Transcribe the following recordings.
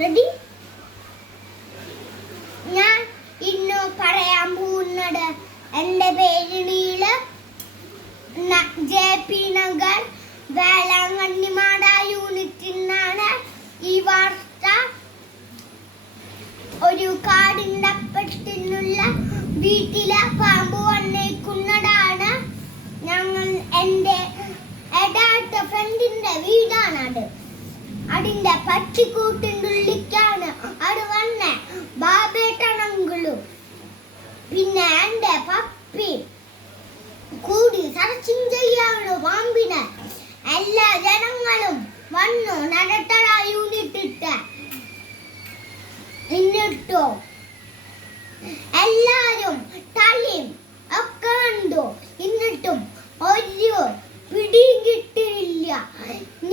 Ready? ഞാൻ ഇന്ന് പറയാൻ പോകുന്നത് എൻ്റെ പേര് നീല, JP നഗർ വേളാങ്കണ്ണി മാട യൂണിറ്റിൽ നിന്നാണ് ഈ വാർത്ത. ഒരു കാടിൻ്റെ അപ്പുറത്തുള്ള വീട്ടിലെ പാമ്പ് വന്നേക്കുന്നതാണ്. ഞങ്ങൾ എൻ്റെ യഥാർത്ഥ ഫ്രണ്ടിൻ്റെ വീടാണത്. അതിൻ്റെ പട്ടിക്കൂട്ടിൻ്റെ ഉള്ളിലേക്കാണ് അത് വന്നേ. ബാബേട്ടനങ്ങളും പിന്നെ എൻ്റെ പപ്പി കൂടി സെർച്ചിങ് ചെയ്യാണ് പാമ്പിനെ. എല്ലാ ജനങ്ങളും വന്നു നടത്തറ യൂണിറ്റിട്ട്. എന്നിട്ടോ എല്ലാരും തലയും ഒക്കെ കണ്ടു. എന്നിട്ടും ഒരു പിടിയും കിട്ടിയില്ല.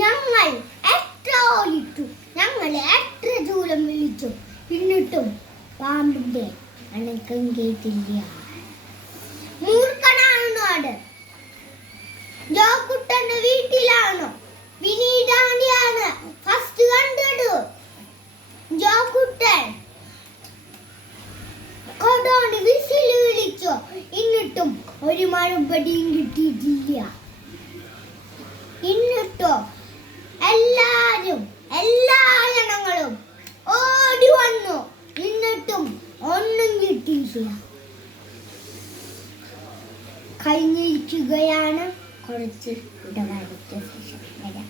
ഞങ്ങൾ എത്ര ദൂരം വിളിച്ചു, എന്നിട്ടും പാമ്പിന്റെ അനക്കം കേട്ടില്ല. മൂർഖനാണോ അത്? ജോക്കുട്ടന്റെ വീട്ടിലാണോ? വിനീതാണ്ടിയാണ് ഫസ്റ്റ് കണ്ടത്. ജോക്കുട്ടൻ കൊടോണ്ട് വിസിൽ വിളിച്ചു, എന്നിട്ടും ഒരു മറുപടിയും കിട്ടിയിട്ടില്ല. എന്നിട്ടോ എല്ലാ ജനങ്ങളും ഓടി വന്നു, എന്നിട്ടും ഒന്നും കിട്ടിയില്ല. കഴിഞ്ഞിരിക്കുകയാണ്. കുറച്ച് ഇടവേളയ്ക്ക് ശേഷം വരാം.